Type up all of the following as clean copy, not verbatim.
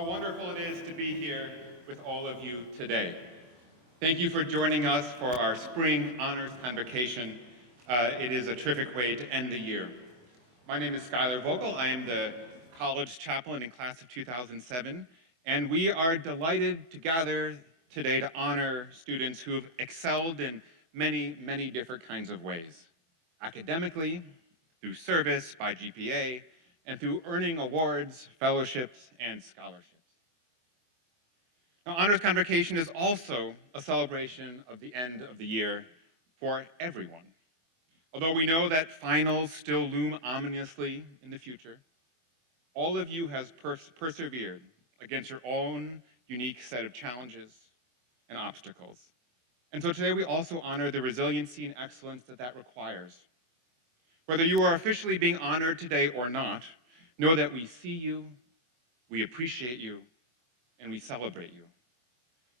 How wonderful it is to be here with all of you today. Thank you for joining us for our spring honors convocation. It is a terrific way to end the year. My name is Skylar Vogel. I am the college chaplain in class of 2007, and we are delighted to gather today to honor students who have excelled in many, many different kinds of ways. Academically, through service by GPA, and through earning awards, fellowships, and scholarships. Now, Honors Convocation is also a celebration of the end of the year for everyone. Although we know that finals still loom ominously in the future, all of you has persevered against your own unique set of challenges and obstacles. And so today we also honor the resiliency and excellence that requires. Whether you are officially being honored today or not, know that we see you, we appreciate you, and we celebrate you.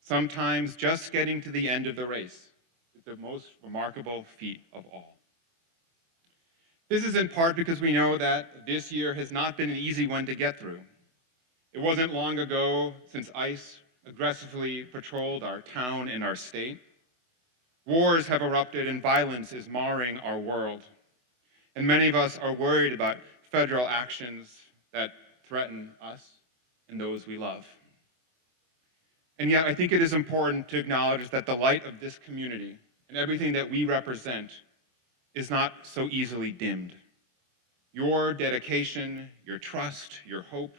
Sometimes just getting to the end of the race is the most remarkable feat of all. This is in part because we know that this year has not been an easy one to get through. It wasn't long ago since ICE aggressively patrolled our town and our state. Wars have erupted and violence is marring our world. And many of us are worried about federal actions that threaten us and those we love. And yet, I think it is important to acknowledge that the light of this community and everything that we represent is not so easily dimmed. Your dedication, your trust, your hope,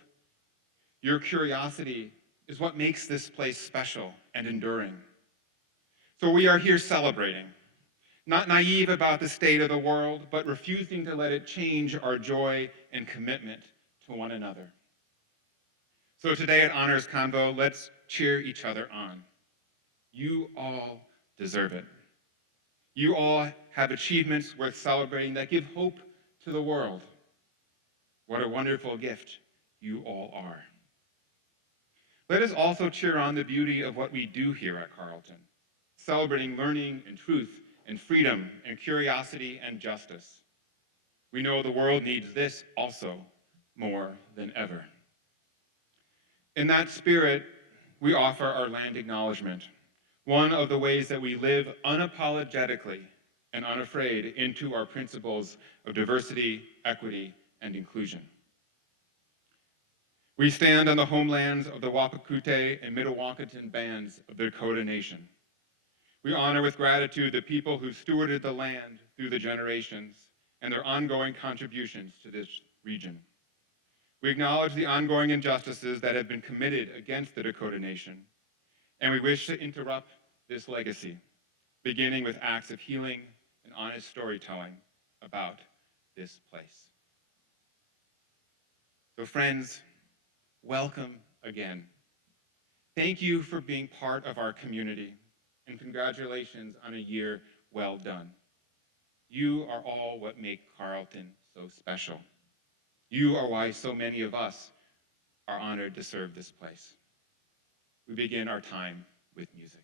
your curiosity is what makes this place special and enduring. So we are here celebrating, not naive about the state of the world, but refusing to let it change our joy and commitment to one another. So today at Honors Convo, let's cheer each other on. You all deserve it. You all have achievements worth celebrating that give hope to the world. What a wonderful gift you all are. Let us also cheer on the beauty of what we do here at Carleton, celebrating learning and truth and freedom and curiosity and justice. We know the world needs this also more than ever. In that spirit, we offer our land acknowledgement, one of the ways that we live unapologetically and unafraid into our principles of diversity, equity, and inclusion. We stand on the homelands of the Wapakute and Mdewakanton bands of the Dakota Nation. We honor with gratitude the people who stewarded the land through the generations and their ongoing contributions to this region. We acknowledge the ongoing injustices that have been committed against the Dakota Nation, and we wish to interrupt this legacy, beginning with acts of healing and honest storytelling about this place. So friends, welcome again. Thank you for being part of our community, and congratulations on a year well done. You are all what make Carleton so special. You are why so many of us are honored to serve this place. We begin our time with music.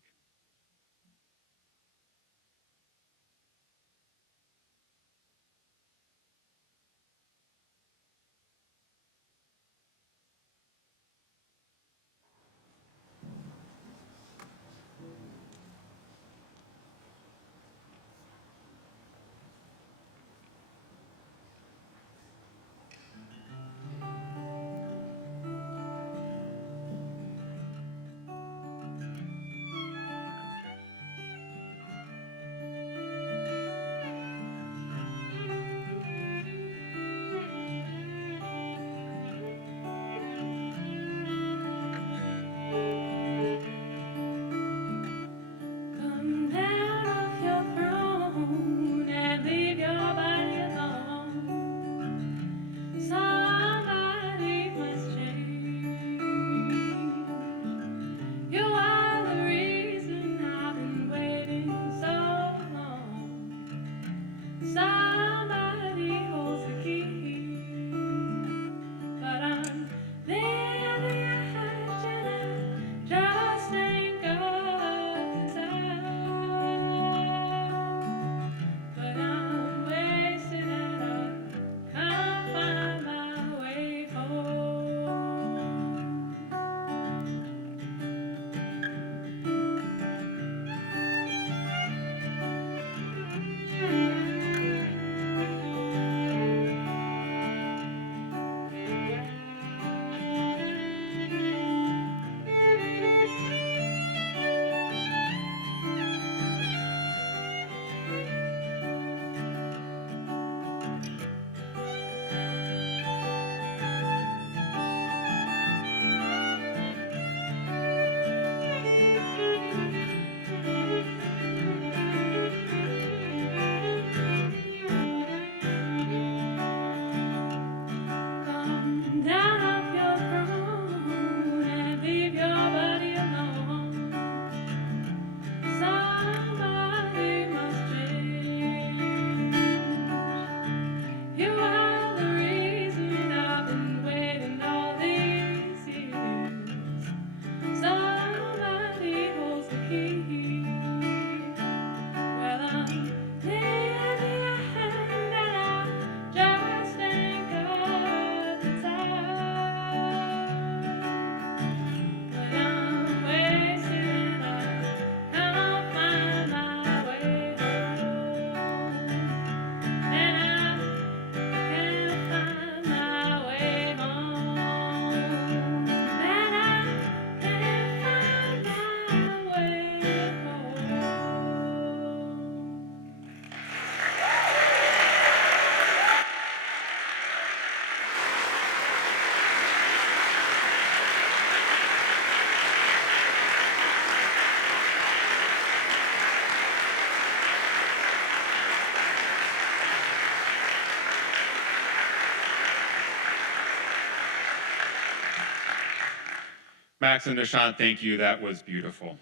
Max and Nishant, thank you. That was beautiful.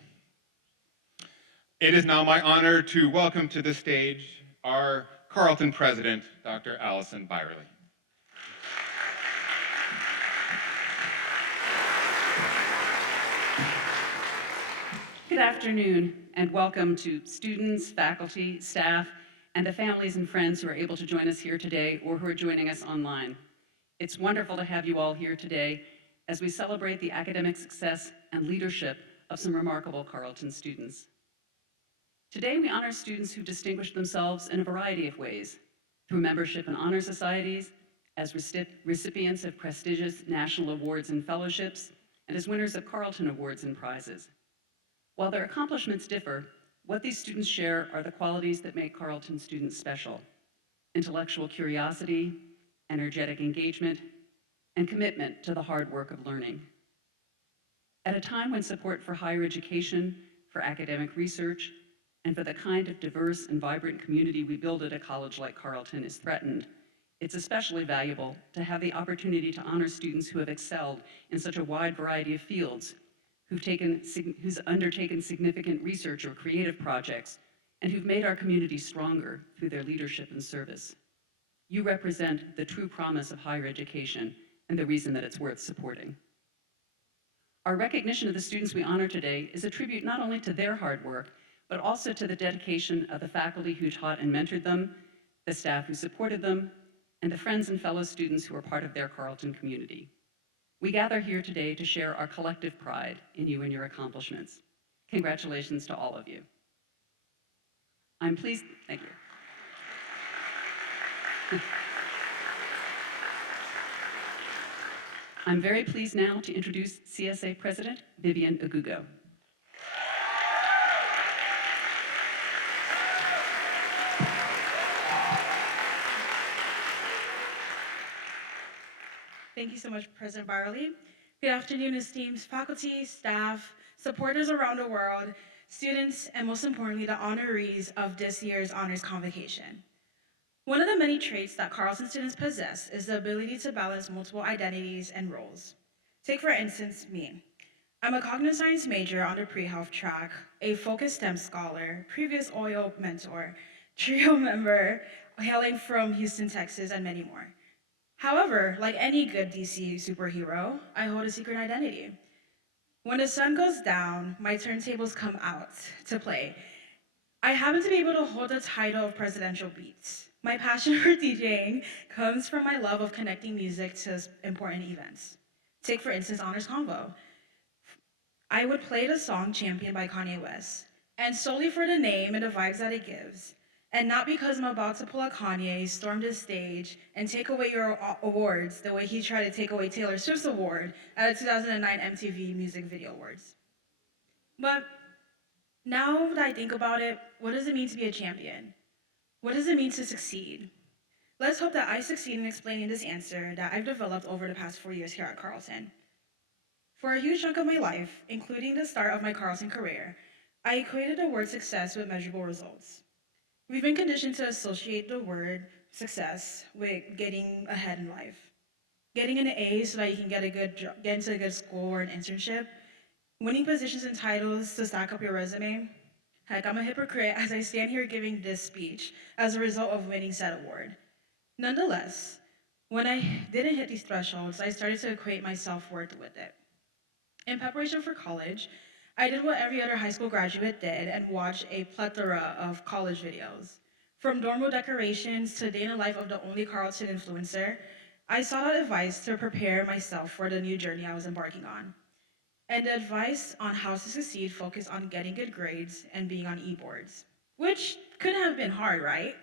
It is now my honor to welcome to the stage our Carleton president, Dr. Allison Byerly. Good afternoon, and welcome to students, faculty, staff, and the families and friends who are able to join us here today or who are joining us online. It's wonderful to have you all here today as we celebrate the academic success and leadership of some remarkable Carleton students. Today, we honor students who distinguished themselves in a variety of ways, through membership in honor societies, as recipients of prestigious national awards and fellowships, and as winners of Carleton Awards and prizes. While their accomplishments differ, what these students share are the qualities that make Carleton students special: intellectual curiosity, energetic engagement, and commitment to the hard work of learning. At a time when support for higher education, for academic research, and for the kind of diverse and vibrant community we build at a college like Carleton is threatened, it's especially valuable to have the opportunity to honor students who have excelled in such a wide variety of fields, who's undertaken significant research or creative projects, and who've made our community stronger through their leadership and service. You represent the true promise of higher education and the reason that it's worth supporting. Our recognition of the students we honor today is a tribute not only to their hard work, but also to the dedication of the faculty who taught and mentored them, the staff who supported them, and the friends and fellow students who are part of their Carleton community. We gather here today to share our collective pride in you and your accomplishments. Congratulations to all of you. I'm pleased, thank you. I'm very pleased now to introduce CSA President Vivian Agugo. Thank you so much, President Byerly. Good afternoon, esteemed faculty, staff, supporters around the world, students, and most importantly, the honorees of this year's Honors Convocation. One of the many traits that Carleton students possess is the ability to balance multiple identities and roles. Take, for instance, me. I'm a cognitive science major on the pre-health track, a focused STEM scholar, previous OIO mentor, trio member, hailing from Houston, Texas, and many more. However, like any good DC superhero, I hold a secret identity. When the sun goes down, my turntables come out to play. I happen to be able to hold the title of Presidential Beats. My passion for DJing comes from my love of connecting music to important events. Take, for instance, Honors Convo. I would play the song Champion by Kanye West, and solely for the name and the vibes that it gives, and not because I'm about to pull a Kanye, storm the stage, and take away your awards the way he tried to take away Taylor Swift's award at the 2009 MTV Music Video Awards. But now that I think about it, what does it mean to be a champion? What does it mean to succeed? Let's hope that I succeed in explaining this answer that I've developed over the past 4 years here at Carleton. For a huge chunk of my life, including the start of my Carleton career, I equated the word success with measurable results. We've been conditioned to associate the word success with getting ahead in life. Getting an A so that you can get into a good school or an internship. Winning positions and titles to stack up your resume. Heck, I'm a hypocrite as I stand here giving this speech as a result of winning said award. Nonetheless, when I didn't hit these thresholds, I started to equate my self-worth with it. In preparation for college, I did what every other high school graduate did and watched a plethora of college videos. From dorm room decorations to day in the life of the only Carleton influencer, I sought out advice to prepare myself for the new journey I was embarking on. And the advice on how to succeed focused on getting good grades and being on e-boards, which couldn't have been hard, right?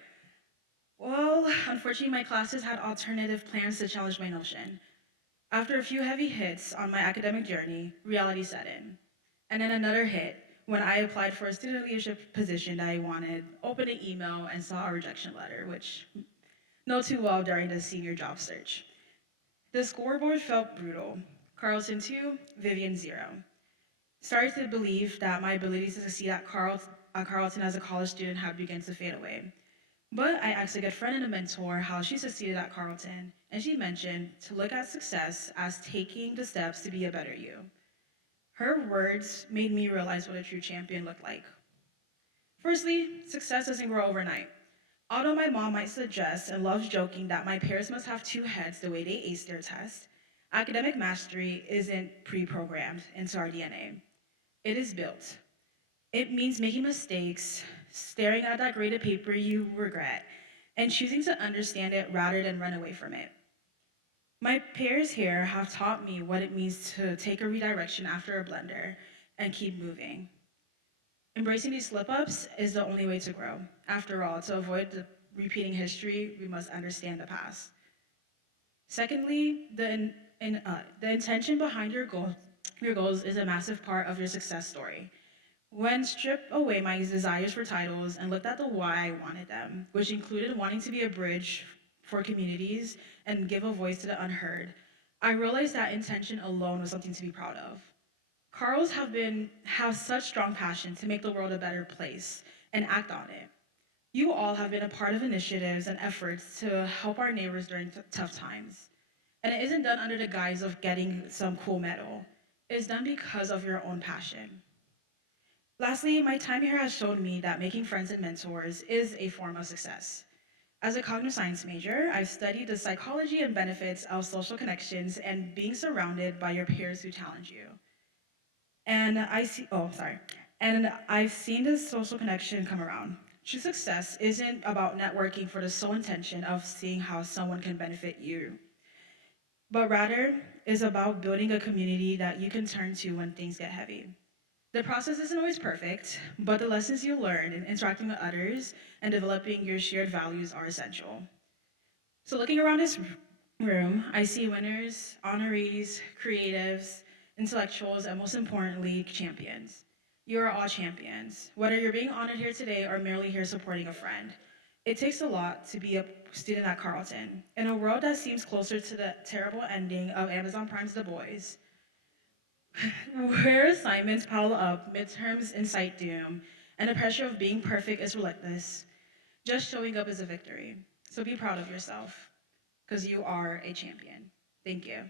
Well, unfortunately, my classes had alternative plans to challenge my notion. After a few heavy hits on my academic journey, reality set in. And then another hit when I applied for a student leadership position that I wanted, opened an email, and saw a rejection letter, which know too well during the senior job search. The scoreboard felt brutal. Carleton 2, Vivian 0. Started to believe that my ability to succeed at Carleton as a college student had begun to fade away. But I asked a good friend and a mentor how she succeeded at Carleton, and she mentioned to look at success as taking the steps to be a better you. Her words made me realize what a true champion looked like. Firstly, success doesn't grow overnight. Although my mom might suggest and loves joking that my parents must have two heads the way they ace their test, academic mastery isn't pre programmed into our DNA. It is built. It means making mistakes, staring at that graded paper you regret, and choosing to understand it rather than run away from it. My peers here have taught me what it means to take a redirection after a blunder and keep moving. Embracing these slip ups is the only way to grow. After all, to avoid repeating history, we must understand the past. Secondly, the intention behind your goals is a massive part of your success story. When stripped away my desires for titles and looked at the why I wanted them, which included wanting to be a bridge for communities and give a voice to the unheard, I realized that intention alone was something to be proud of. Carls have such strong passion to make the world a better place and act on it. You all have been a part of initiatives and efforts to help our neighbors during tough times. And it isn't done under the guise of getting some cool medal. It's done because of your own passion. Lastly, my time here has shown me that making friends and mentors is a form of success. As a cognitive science major, I've studied the psychology and benefits of social connections and being surrounded by your peers who challenge you. And I see, oh, sorry. And I've seen this social connection come around. True success isn't about networking for the sole intention of seeing how someone can benefit you, but rather is about building a community that you can turn to when things get heavy. The process isn't always perfect, but the lessons you learn in interacting with others and developing your shared values are essential. So, looking around this room, I see winners, honorees, creatives, intellectuals, and most importantly, champions. You are all champions, whether you're being honored here today or merely here supporting a friend. It takes a lot to be a student at Carleton. In a world that seems closer to the terrible ending of Amazon Prime's The Boys, where assignments pile up, midterms incite doom, and the pressure of being perfect is relentless, just showing up is a victory. So be proud of yourself, because you are a champion. Thank you.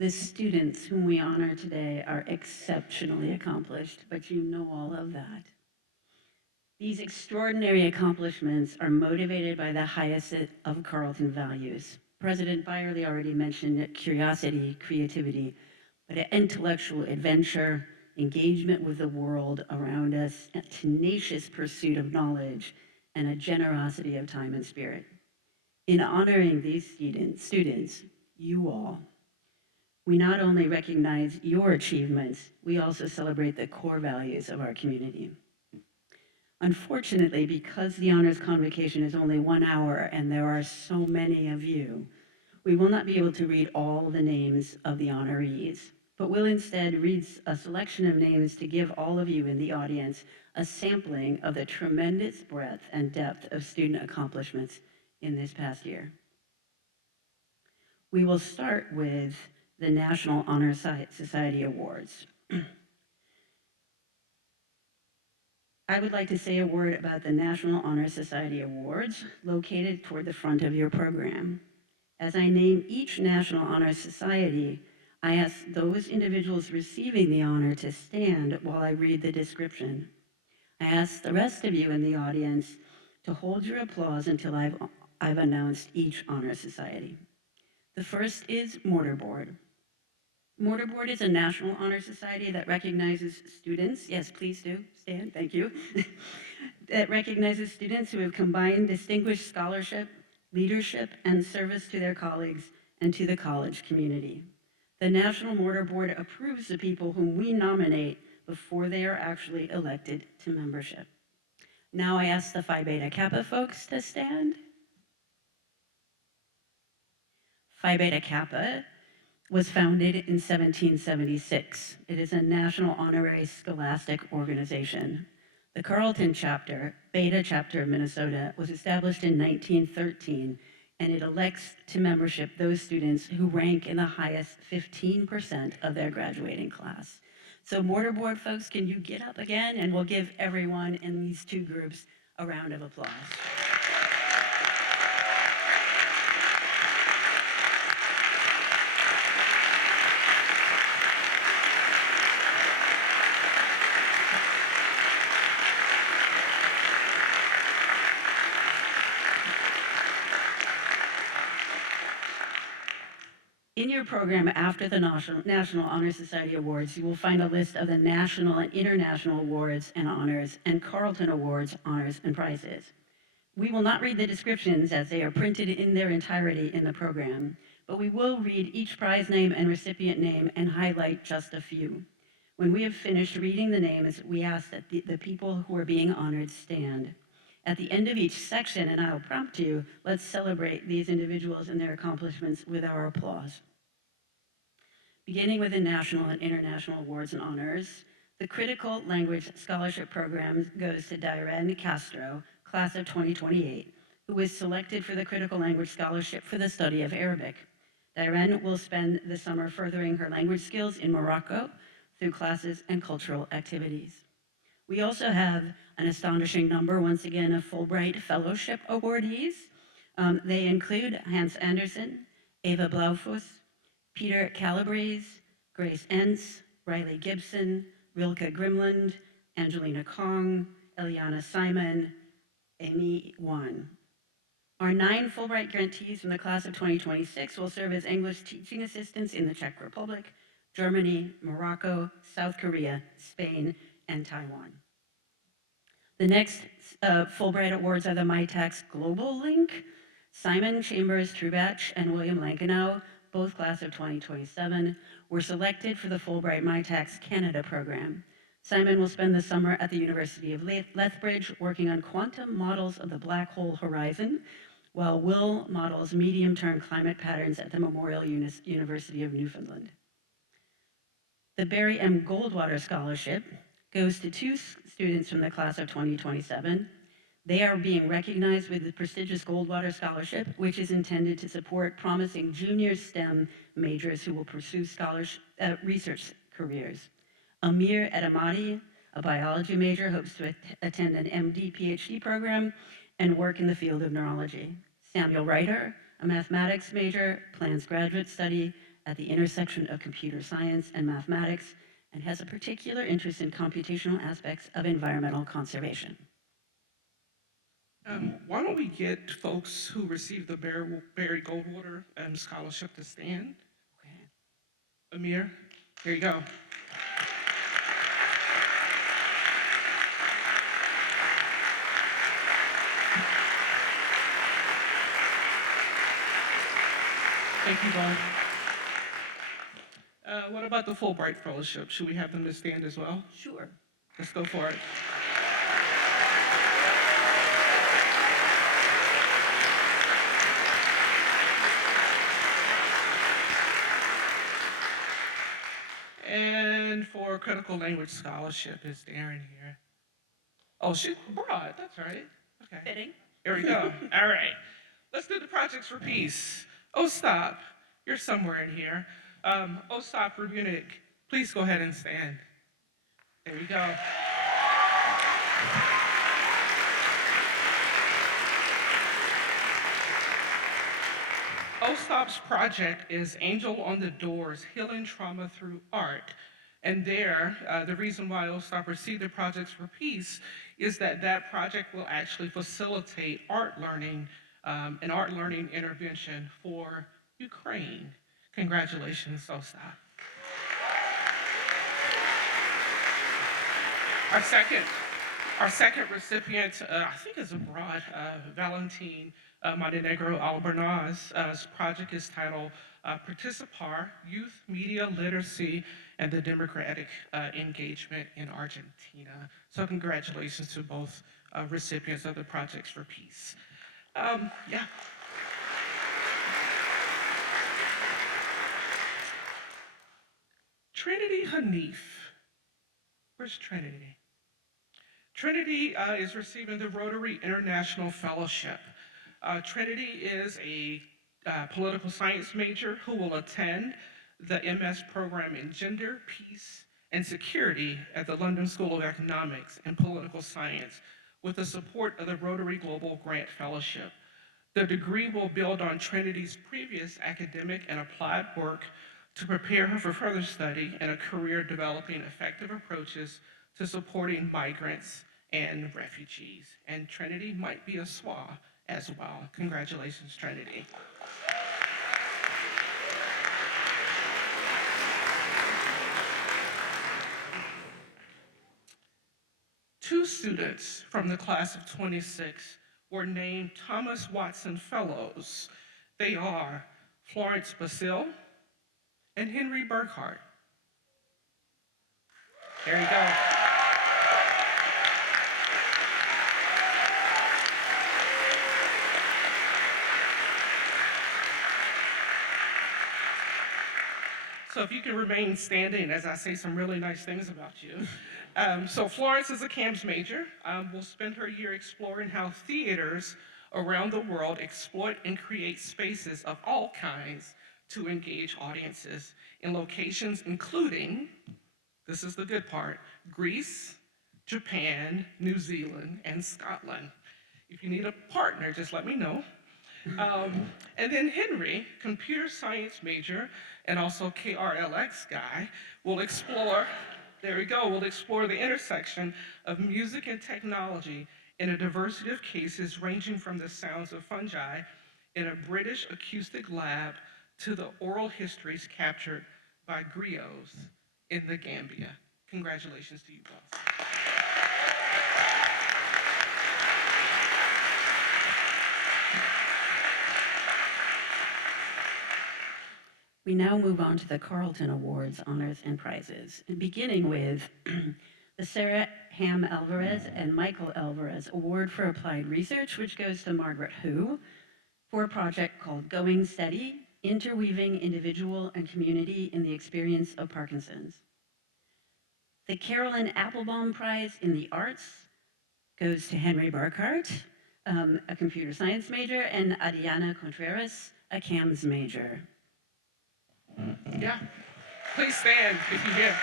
The students whom we honor today are exceptionally accomplished, but you know all of that. These extraordinary accomplishments are motivated by the highest of Carleton values. President Byerly already mentioned curiosity, creativity, but intellectual adventure, engagement with the world around us, a tenacious pursuit of knowledge, and a generosity of time and spirit. In honoring these students, you all, we not only recognize your achievements, we also celebrate the core values of our community. Unfortunately, because the honors convocation is only 1 hour and there are so many of you, we will not be able to read all the names of the honorees, but will instead read a selection of names to give all of you in the audience a sampling of the tremendous breadth and depth of student accomplishments in this past year. We will start with the National Honor Society Awards. I would like to say a word about the National Honor Society Awards located toward the front of your program. As I name each National Honor Society, I ask those individuals receiving the honor to stand while I read the description. I ask the rest of you in the audience to hold your applause until I've announced each honor society. The first is Mortarboard. Mortarboard is a National Honor Society that recognizes students, yes, please do, stand, thank you, that recognizes students who have combined distinguished scholarship, leadership, and service to their colleagues and to the college community. The National Mortarboard approves the people whom we nominate before they are actually elected to membership. Now I ask the Phi Beta Kappa folks to stand. Phi Beta Kappa was founded in 1776. It is a national honorary scholastic organization. The Carleton chapter, Beta chapter of Minnesota, was established in 1913, and it elects to membership those students who rank in the highest 15% of their graduating class. So mortarboard folks, can you get up again? And we'll give everyone in these two groups a round of applause. In your program after the National Honor Society Awards, you will find a list of the national and international awards and honors and Carleton Awards, honors, and prizes. We will not read the descriptions as they are printed in their entirety in the program, but we will read each prize name and recipient name and highlight just a few. When we have finished reading the names, we ask that the people who are being honored stand. At the end of each section, and I'll prompt you, let's celebrate these individuals and their accomplishments with our applause. Beginning with the national and international awards and honors, the Critical Language Scholarship Program goes to Diren Castro, class of 2028, who was selected for the Critical Language Scholarship for the study of Arabic. Diren will spend the summer furthering her language skills in Morocco through classes and cultural activities. We also have an astonishing number, once again, of Fulbright Fellowship awardees. They include Hans Andersen, Ava Blaufuss, Peter Calabrese, Grace Entz, Riley Gibson, Rilke Grimland, Angelina Kong, Eliana Simon, Amy Wan. Our 9 Fulbright grantees from the class of 2026 will serve as English teaching assistants in the Czech Republic, Germany, Morocco, South Korea, Spain, and Taiwan. The next Fulbright Awards are the MyTax Global Link. Simon Chambers Trubach and William Lankenau, both class of 2027, were selected for the Fulbright MyTax Canada program. Simon will spend the summer at the University of Lethbridge working on quantum models of the black hole horizon, while Will models medium-term climate patterns at the Memorial University of Newfoundland. The Barry M. Goldwater Scholarship goes to 2 students from the class of 2027. They are being recognized with the prestigious Goldwater Scholarship, which is intended to support promising junior STEM majors who will pursue research careers. Amir Edamati, a biology major, hopes to attend an MD PhD program and work in the field of neurology. Samuel Reiter, a mathematics major, plans graduate study at the intersection of computer science and mathematics and has a particular interest in computational aspects of environmental conservation. Why don't we get folks who received the Barry Goldwater Scholarship to stand? Okay. Amir, here you go. Thank you, Bob. What about the Fulbright Fellowship? Should we have them to stand as well? Sure. Let's go for it. And for Critical Language Scholarship, is Darren here? Oh, she's broad, that's right. Okay. Fitting. Here we go. All right. Let's do the Projects for Peace. Stop. You're somewhere in here. Stop for Munich. Please go ahead and stand. There we go. OSTOP's project is Angel on the Doors, Healing Trauma Through Art. And there, the reason why OSTOP received the Projects for Peace is that project will actually facilitate art learning, an art learning intervention for Ukraine. Congratulations, OSTOP. Our second recipient, I think is abroad, Valentine Montenegro Albernaz. Project is titled Participar, Youth Media Literacy and the Democratic Engagement in Argentina. So congratulations to both recipients of the Projects for Peace. Yeah. Trinity Hanif. Where's Trinity? Trinity is receiving the Rotary International Fellowship. Trinity is a political science major who will attend the MS program in Gender, Peace, and Security at the London School of Economics and Political Science with the support of the Rotary Global Grant Fellowship. The degree will build on Trinity's previous academic and applied work to prepare her for further study and a career developing effective approaches to supporting migrants and refugees. And Trinity might be a SWA as well. Congratulations, Trinity. Two students from the class of 26 were named Thomas Watson Fellows. They are Florence Basile and Henry Burkhart. There you go. So if you can remain standing as I say some really nice things about you. So Florence is a CAMS major. Will spend her year exploring how theaters around the world exploit and create spaces of all kinds to engage audiences in locations including, this is the good part, Greece, Japan, New Zealand, and Scotland. If you need a partner, just let me know. And then Henry, computer science major and also KRLX guy, will explore, there we go, will explore the intersection of music and technology in a diversity of cases ranging from the sounds of fungi in a British acoustic lab to the oral histories captured by griots in the Gambia. Congratulations to you both. We now move on to the Carleton Awards, Honors, and Prizes, beginning with the Sarah Ham Alvarez and Michael Alvarez Award for Applied Research, which goes to Margaret Hu for a project called Going Steady, Interweaving Individual and Community in the Experience of Parkinson's. The Carolyn Applebaum Prize in the Arts goes to Henry Burkhart, a computer science major, and Adriana Contreras, a CAMS major. Yeah, please stand if you can.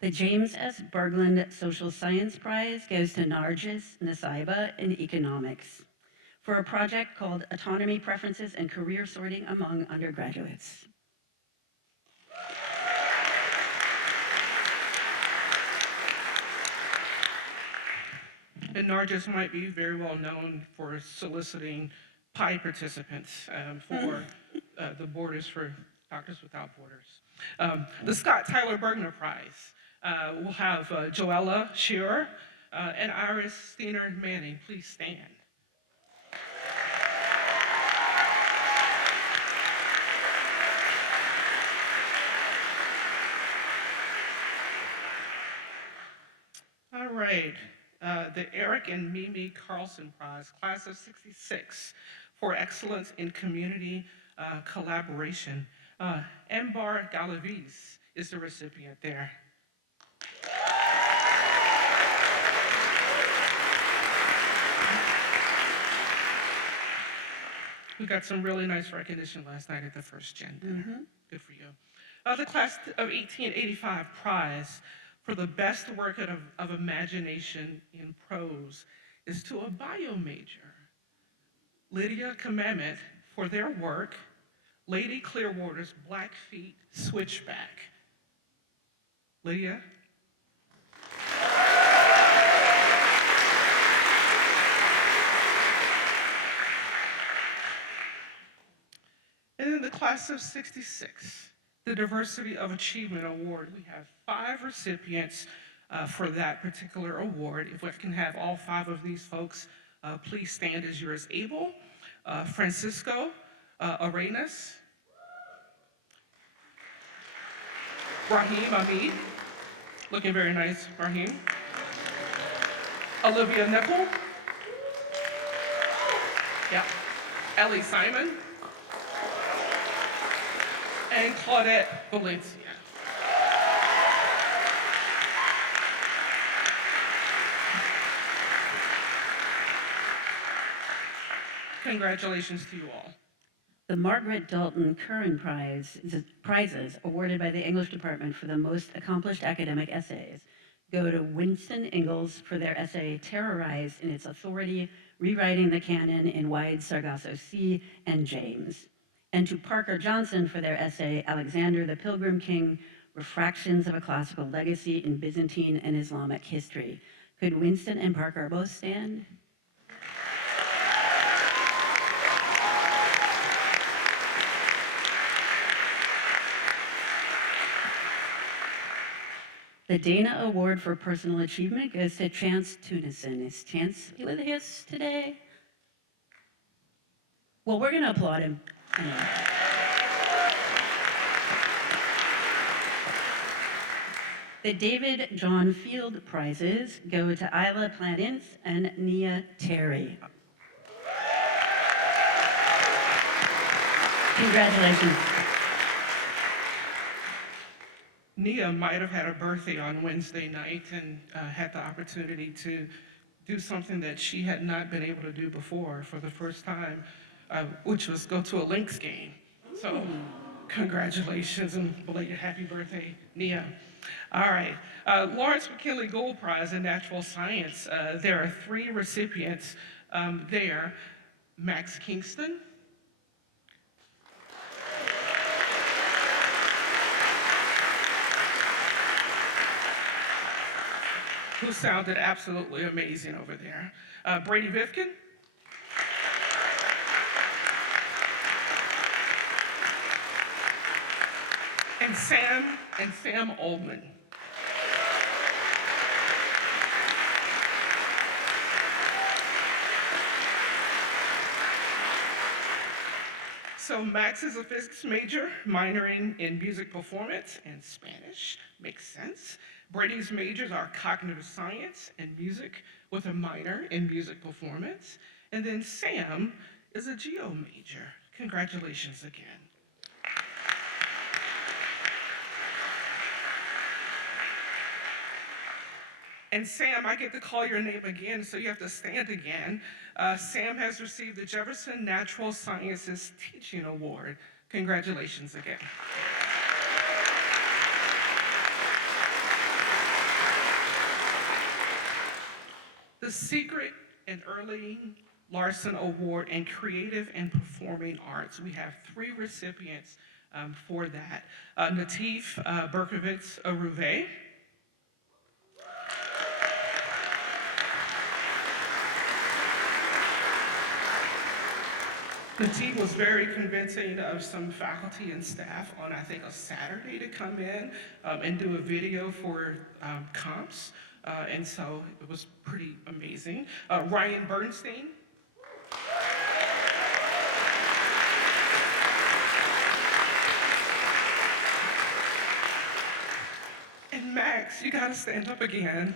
The James S. Berglund Social Science Prize goes to Nargis Nasaiba in Economics for a project called Autonomy, Preferences, and Career Sorting Among Undergraduates. And Nargis might be very well known for soliciting PI participants for the Borders for Doctors Without Borders. The Scott Tyler Bergner Prize will have Joella Shearer and Iris Steiner Manning. Please stand. All right. The Eric and Mimi Carlson Prize, class of 66, for excellence in community collaboration. Ambar Galaviz is the recipient there. We got some really nice recognition last night at the First Gen dinner. Good for you. The class of 1885 prize for the best work of imagination in prose is to a bio major, Lydia Kamamet, for their work, Lady Clearwater's Blackfeet Switchback. Lydia? And in the class of 66, the Diversity of Achievement Award, we have 5 recipients for that particular award. If we can have all 5 of these folks, please stand as you're able. Francisco Arenas, Raheem Ahmed, looking very nice, Raheem. Olivia Nickel, yeah. Ellie Simon, and Claudette Valencia. Congratulations to you all. The Margaret Dalton Curran prizes awarded by the English department for the most accomplished academic essays go to Winston Ingalls for their essay Terrorized in Its Authority, Rewriting the Canon in Wide Sargasso Sea, and James, and to Parker Johnson for their essay Alexander the Pilgrim King, Refractions of a Classical Legacy in Byzantine and Islamic History. Could Winston and Parker both stand? The Dana Award for Personal Achievement goes to Chance Tunison. Is Chance with us today? Well, we're going to applaud him. Anyway. The David John Field prizes go to Isla Planins and Nia Terry. Congratulations. Nia might have had a birthday on Wednesday night and had the opportunity to do something that she had not been able to do before for the first time, which was go to a Lynx game. So congratulations and belated happy birthday, Nia. All right, Lawrence McKinley Gold Prize in Natural Science. There are 3 recipients there. Max Kingston, who sounded absolutely amazing over there. Brady Vivkin. And Sam Oldman. So Max is a physics major, minoring in music performance and Spanish. Makes sense. Brady's majors are cognitive science and music with a minor in music performance. And then Sam is a geo major. Congratulations again. And Sam, I get to call your name again, so you have to stand again. Sam has received the Jefferson Natural Sciences Teaching Award. Congratulations again. The Secret and Early Larson Award in Creative and Performing Arts. We have 3 recipients for that. Natif Berkovitz Aruve. Natif was very convincing of some faculty and staff on, I think, a Saturday to come in and do a video for comps. And so it was pretty amazing. Ryan Bernstein. And Max, you gotta stand up again.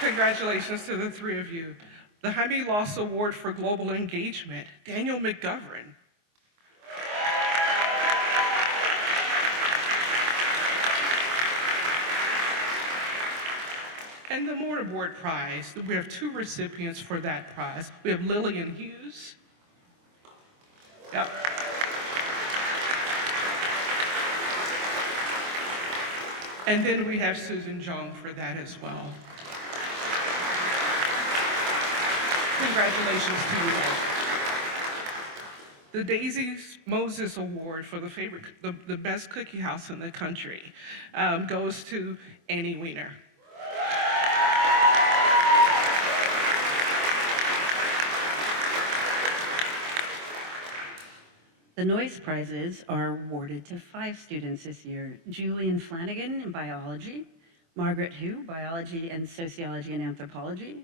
Congratulations to the 3 of you. The Jaime Loss Award for Global Engagement, Daniel McGovern. And the Mortarboard Prize, we have 2 recipients for that prize. We have Lillian Hughes. Yep. And then we have Susan Jong for that as well. Congratulations to you all. The Daisy Moses Award for the best cookie house in the country goes to Annie Weiner. The Noyce Prizes are awarded to 5 students this year. Julian Flanagan in biology, Margaret Hu, biology and sociology and anthropology,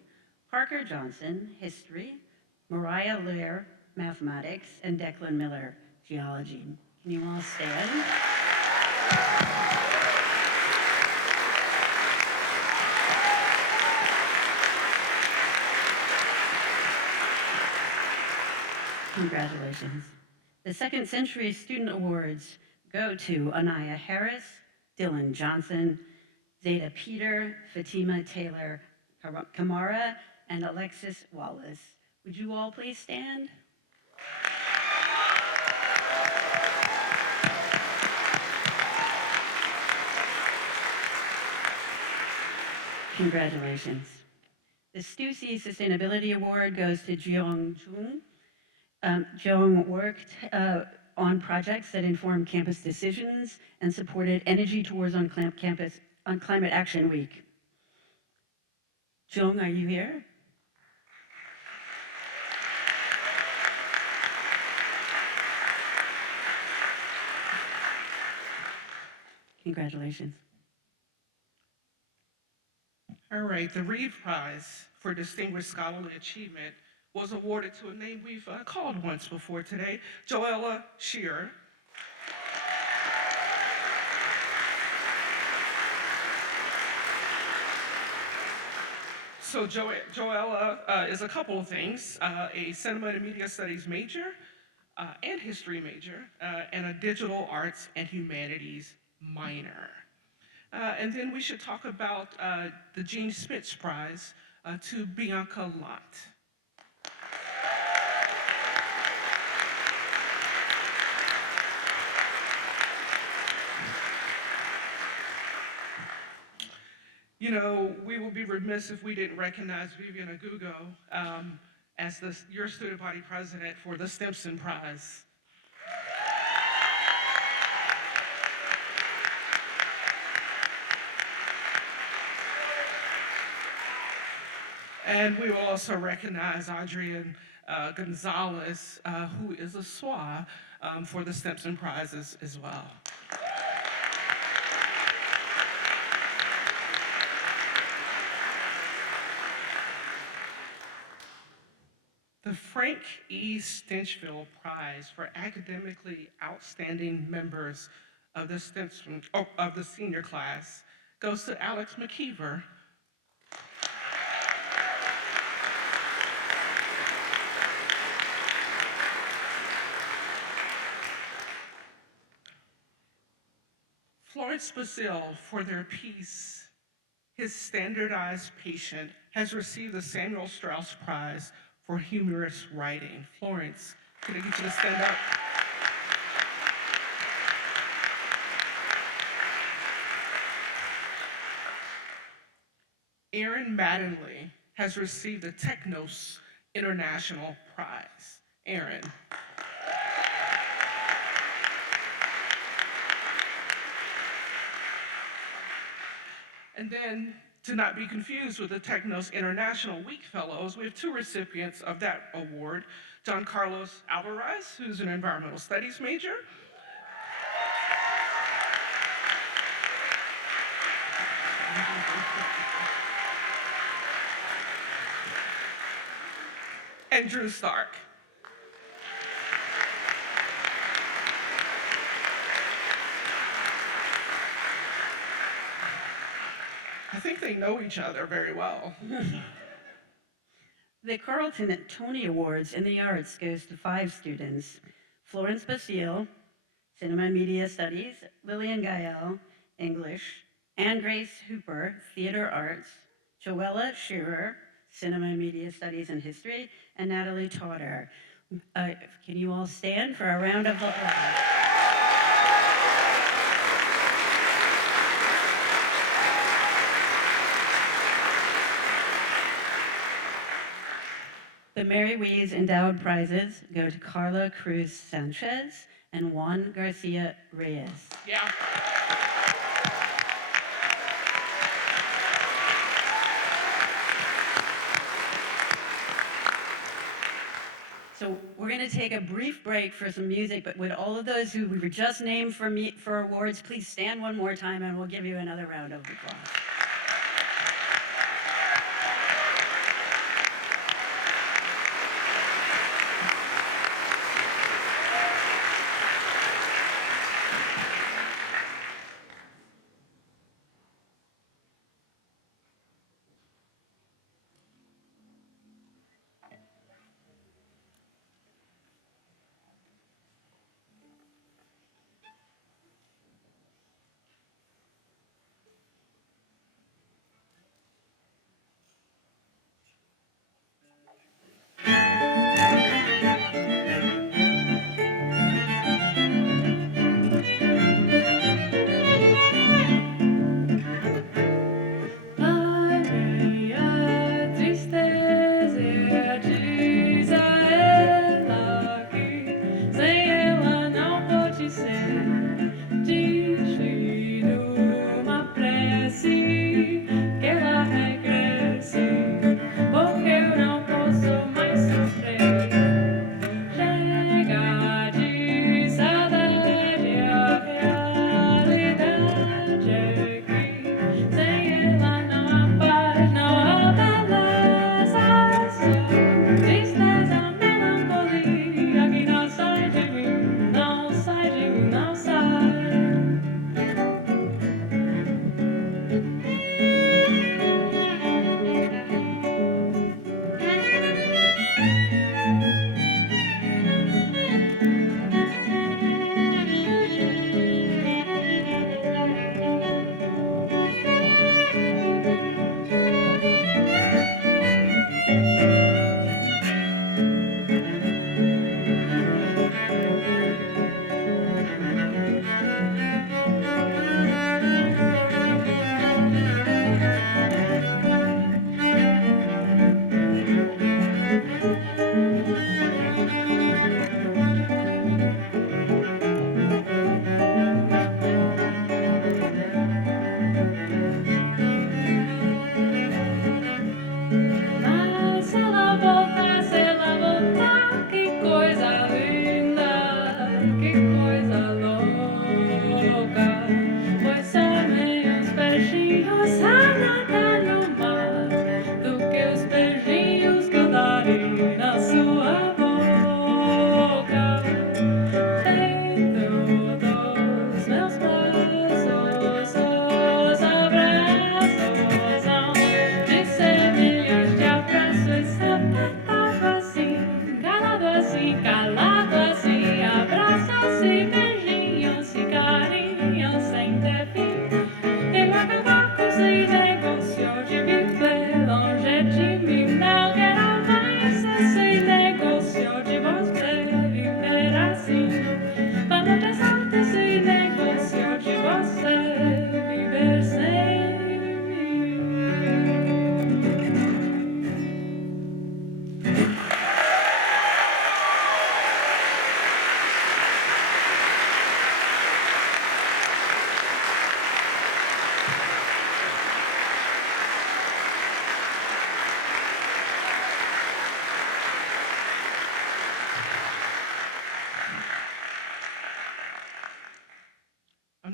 Parker Johnson, history, Mariah Lear, mathematics, and Declan Miller, geology. Can you all stand? Congratulations. The Second Century Student Awards go to Anaya Harris, Dylan Johnson, Zeta Peter, Fatima Taylor Kamara, and Alexis Wallace. Would you all please stand? Congratulations. The Stussy Sustainability Award goes to Jeong Jung. Jeong worked on projects that informed campus decisions and supported Energy Tours on campus on Climate Action Week. Jeong, are you here? Congratulations. All right, the Reed Prize for Distinguished Scholarly Achievement was awarded to a name we've called once before today, Joella Shearer. So Joella is a couple of things, a cinema and media studies major and history major, and a digital arts and humanities minor. And then we should talk about the Gene Spitz Prize to Bianca Lott. You know, we would be remiss if we didn't recognize Vivian Agugo as your student body president for the Stimson Prize. And we will also recognize Adrian Gonzalez, who is a SWA, for the Stimson Prizes as well. The Frank E. Stinchfield Prize for academically outstanding members of the of the senior class goes to Alex McKeever. Florence Basile, for their piece, His Standardized Patient, has received the Samuel Strauss Prize for humorous writing. Florence, can I get you to stand up? Aaron Mattingly has received the Technos International Prize. Aaron. And then, to not be confused with the Technos International Week Fellows, we have two recipients of that award. John Carlos Alvarez, who's an environmental studies major. And Drew Stark. I think they know each other very well. The Carleton Tony Awards in the Arts goes to 5 students: Florence Basile, Cinema and Media Studies; Lillian Gael, English; Anne Grace Hooper, Theater Arts; Joella Shearer, Cinema and Media Studies and History; and Natalie Totter. Can you all stand for a round of applause? The Mary Wees Endowed Prizes go to Carla Cruz Sanchez and Juan Garcia Reyes. Yeah. So we're going to take a brief break for some music, but would all of those who were just named for awards please stand one more time, and we'll give you another round of applause.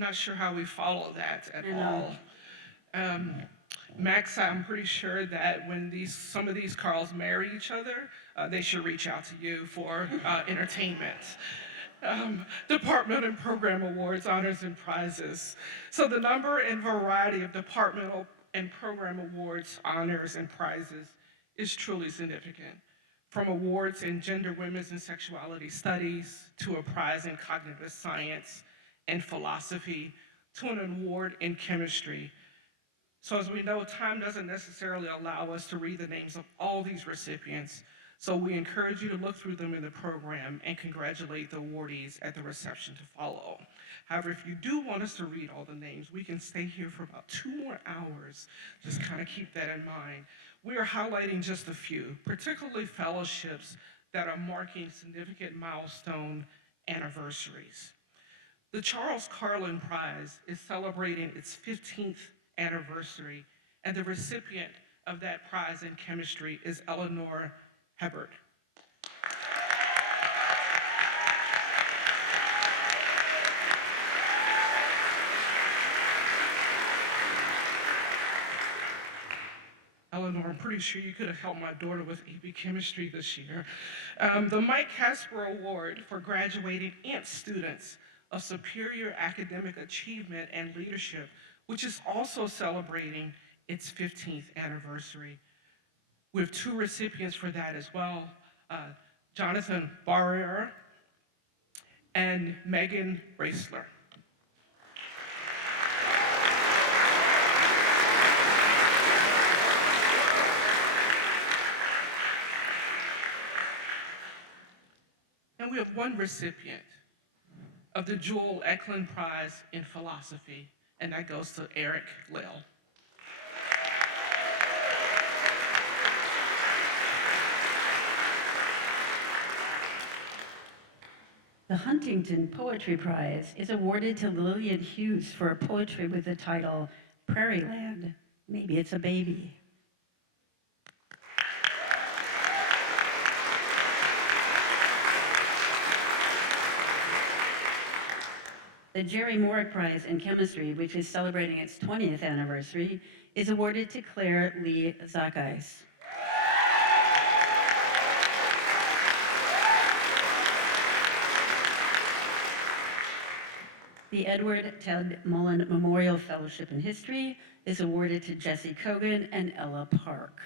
not sure how we follow that at I know. all. Max, I'm pretty sure that when some of these Carls marry each other, they should reach out to you for entertainment. Department and program awards, honors, and prizes. So the number and variety of departmental and program awards, honors, and prizes is truly significant. From awards in gender, women's, and sexuality studies, to a prize in cognitive science and philosophy, to an award in chemistry. So as we know, time doesn't necessarily allow us to read the names of all these recipients, so we encourage you to look through them in the program and congratulate the awardees at the reception to follow. However, if you do want us to read all the names, we can stay here for about 2 more hours. Just kind of keep that in mind. We are highlighting just a few, particularly fellowships that are marking significant milestone anniversaries. The Charles Carlin Prize is celebrating its 15th anniversary, and the recipient of that prize in chemistry is Eleanor Hebert. Eleanor, I'm pretty sure you could have helped my daughter with AP Chemistry this year. The Mike Casper Award for graduating ANT students of superior academic achievement and leadership, which is also celebrating its 15th anniversary. We have 2 recipients for that as well, Jonathan Barrier and Megan Raisler. And we have 1 recipient of the Joel Eklund Prize in Philosophy, and that goes to Eric Lill. The Huntington Poetry Prize is awarded to Lillian Hughes for poetry with the title Prairie Land. Maybe it's a baby. The Jerry Moorick Prize in Chemistry, which is celebrating its 20th anniversary, is awarded to Claire Lee Zachais. The Edward Ted Mullen Memorial Fellowship in History is awarded to Jesse Kogan and Ella Park.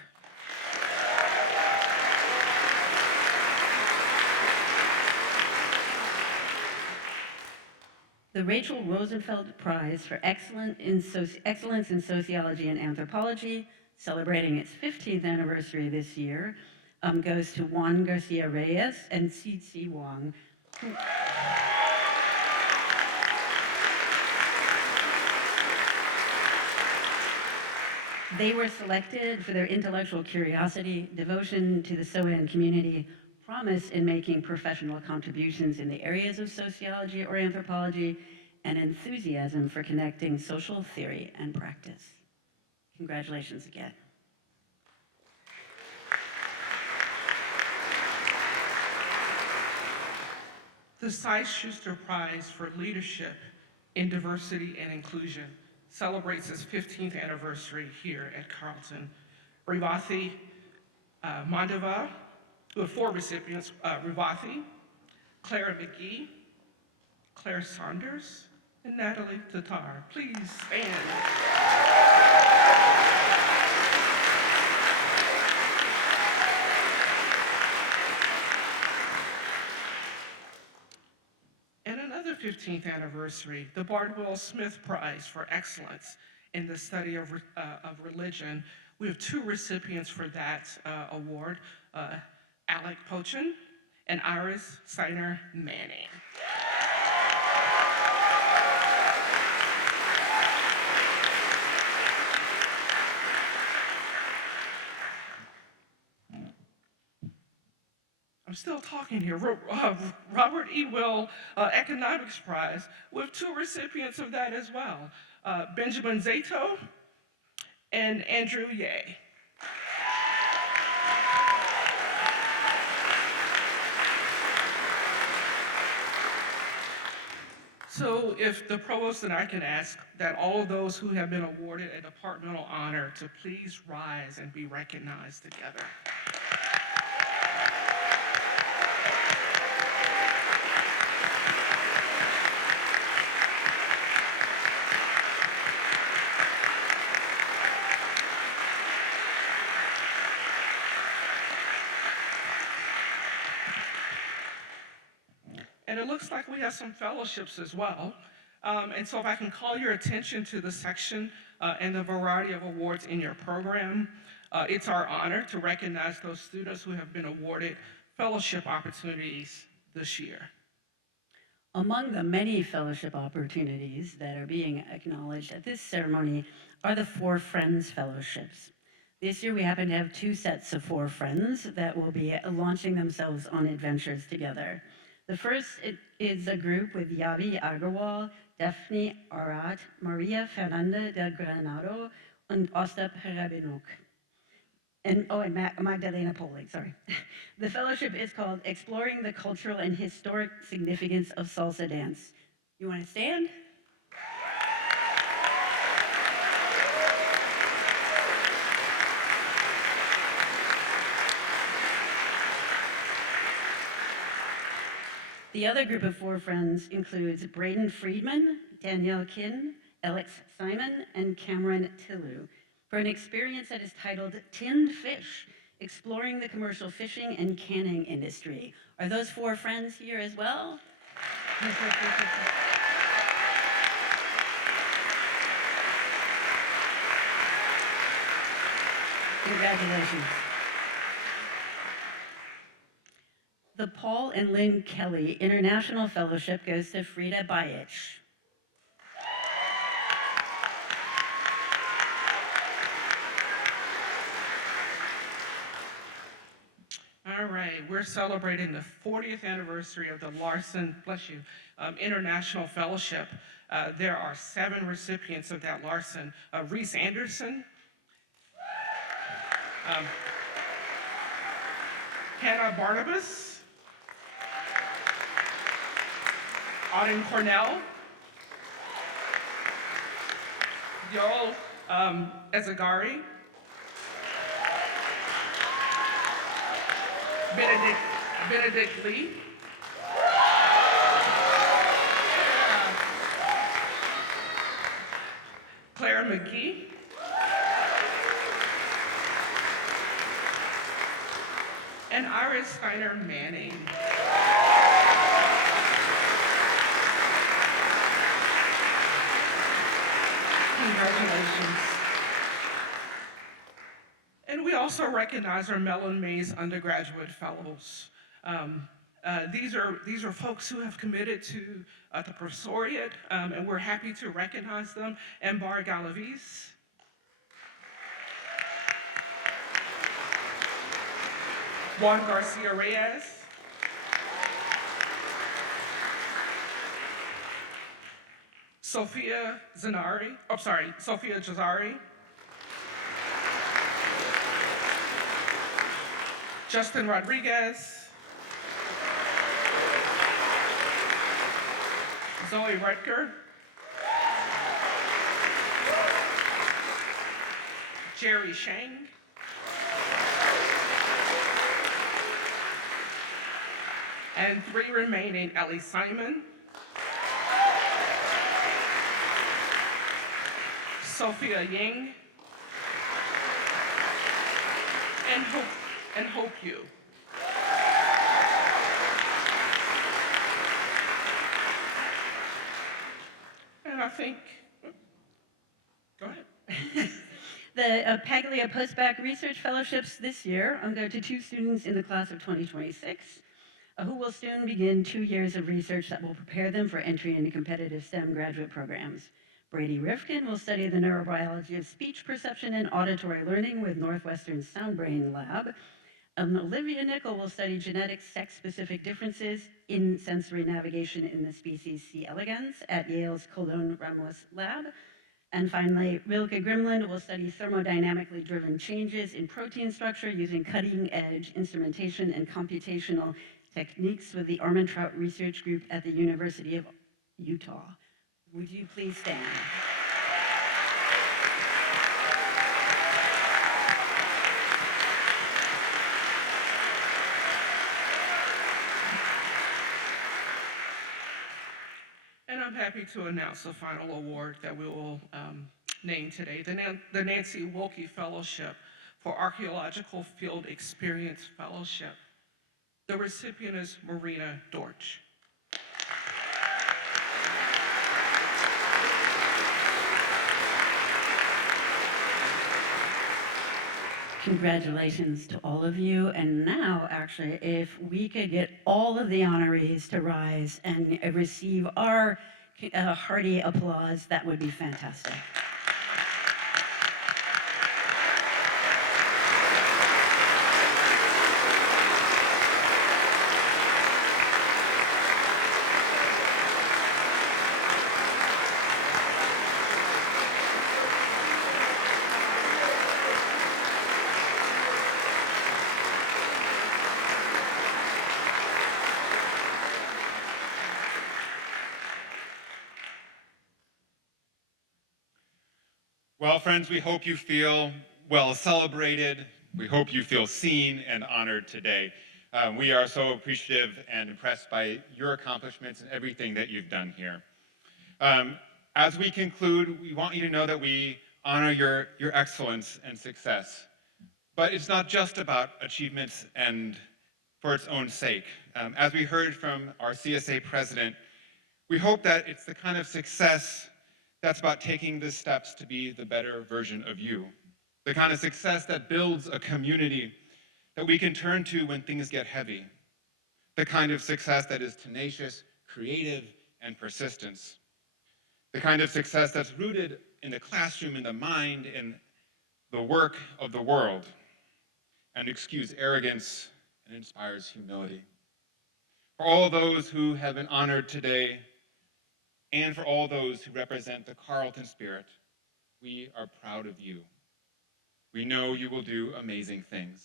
The Rachel Rosenfeld Prize for Excellence in Sociology and Anthropology, celebrating its 15th anniversary this year, goes to Juan Garcia Reyes and Cici Wang. They were selected for their intellectual curiosity, devotion to the SOAN community, promise in making professional contributions in the areas of sociology or anthropology, and enthusiasm for connecting social theory and practice. Congratulations again. The Cy Schuster Prize for Leadership in Diversity and Inclusion celebrates its 15th anniversary here at Carleton. Revathi Mandava, we have 4 recipients, Revathi, Clara McGee, Claire Saunders, and Natalie Tatar. Please stand. And another 15th anniversary, the Bardwell Smith Prize for Excellence in the Study of Religion. We have 2 recipients for that award, Alec Pochin and Iris Steiner Manning. I'm still talking here. Robert E. Will Economics Prize, with 2 recipients of that as well, Benjamin Zato and Andrew Ye. So if the provost and I can ask that all of those who have been awarded a departmental honor to please rise and be recognized together. And it looks like we have some fellowships as well. And so if I can call your attention to the section and the variety of awards in your program, it's our honor to recognize those students who have been awarded fellowship opportunities this year. Among the many fellowship opportunities that are being acknowledged at this ceremony are the Four Friends Fellowships. This year, we happen to have two sets of four friends that will be launching themselves on adventures together. The first is a group with Yavi Agarwal, Daphne Arat, Maria Fernanda del Granado, and Ostap Rabinuk. And Magdalena Poling, sorry. The fellowship is called Exploring the Cultural and Historic Significance of Salsa Dance. You want to stand? The other group of four friends includes Braden Friedman, Danielle Kin, Alex Simon, and Cameron Tillu for an experience that is titled Tinned Fish, Exploring the Commercial Fishing and Canning Industry. Are those four friends here as well? Congratulations. The Paul and Lynn Kelly International Fellowship goes to Frida Bajic. All right, we're celebrating the 40th anniversary of the Larson, bless you, International Fellowship. There are 7 recipients of that Larson. Reese Anderson, Hannah Barnabas, Auden Cornell, Yoel Ezagari, Benedict Lee, Claire McGee, and Iris Steiner Manning. Congratulations. And we also recognize our Mellon Mays undergraduate fellows. These are folks who have committed to the professoriate, and we're happy to recognize them. Ambar Galavis, Juan Garcia Reyes, Sophia Jazari, Justin Rodriguez, Zoe Rutger, Jerry Shang, and 3 remaining, Ellie Simon, Sophia Ying, and Hope Yu. And I think, go ahead. The Paglia Postbac Research Fellowships this year go to 2 students in the class of 2026 who will soon begin 2 years of research that will prepare them for entry into competitive STEM graduate programs. Brady Rifkin will study the neurobiology of speech perception and auditory learning with Northwestern SoundBrain Lab. Olivia Nickel will study genetic sex-specific differences in sensory navigation in the species C. elegans at Yale's Colon Ramos Lab. And finally, Rilke Grimland will study thermodynamically driven changes in protein structure using cutting-edge instrumentation and computational techniques with the Armentrout Research Group at the University of Utah. Would you please stand? And I'm happy to announce the final award that we will name today, the Nancy Wilkie Fellowship for Archaeological Field Experience Fellowship. The recipient is Marina Dorch. Congratulations to all of you. And now, actually, if we could get all of the honorees to rise and receive our hearty applause, that would be fantastic. Well, friends, we hope you feel well celebrated. We hope you feel seen and honored today. We are so appreciative and impressed by your accomplishments and everything that you've done here. As we conclude, we want you to know that we honor your excellence and success. But it's not just about achievements and for its own sake. As we heard from our CSA president, we hope that it's the kind of success that's about taking the steps to be the better version of you. The kind of success that builds a community that we can turn to when things get heavy. The kind of success that is tenacious, creative, and persistence. The kind of success that's rooted in the classroom, in the mind, in the work of the world, and excuse arrogance and inspires humility. For all those who have been honored today, and for all those who represent the Carleton spirit, we are proud of you. We know you will do amazing things.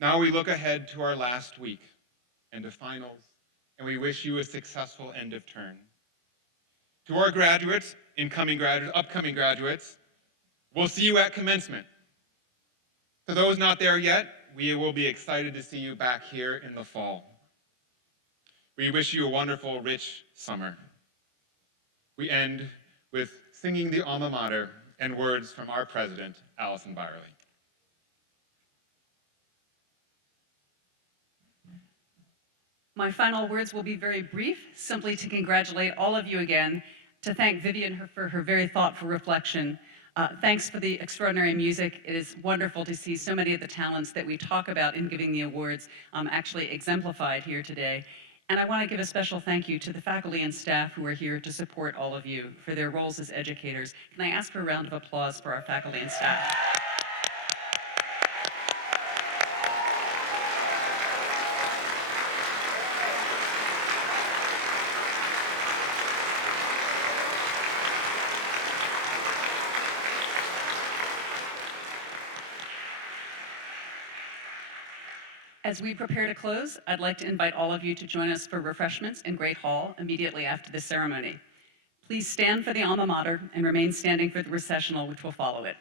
Now we look ahead to our last week and to finals, and we wish you a successful end of term. To our graduates, incoming graduates, upcoming graduates, we'll see you at commencement. To those not there yet, we will be excited to see you back here in the fall. We wish you a wonderful, rich summer. We end with singing the alma mater and words from our president, Allison Byerly. My final words will be very brief, simply to congratulate all of you again, to thank Vivian for her very thoughtful reflection. Thanks for the extraordinary music. It is wonderful to see so many of the talents that we talk about in giving the awards actually exemplified here today. And I want to give a special thank you to the faculty and staff who are here to support all of you for their roles as educators. Can I ask for a round of applause for our faculty and staff? As we prepare to close, I'd like to invite all of you to join us for refreshments in Great Hall immediately after the ceremony. Please stand for the alma mater and remain standing for the recessional, which will follow it.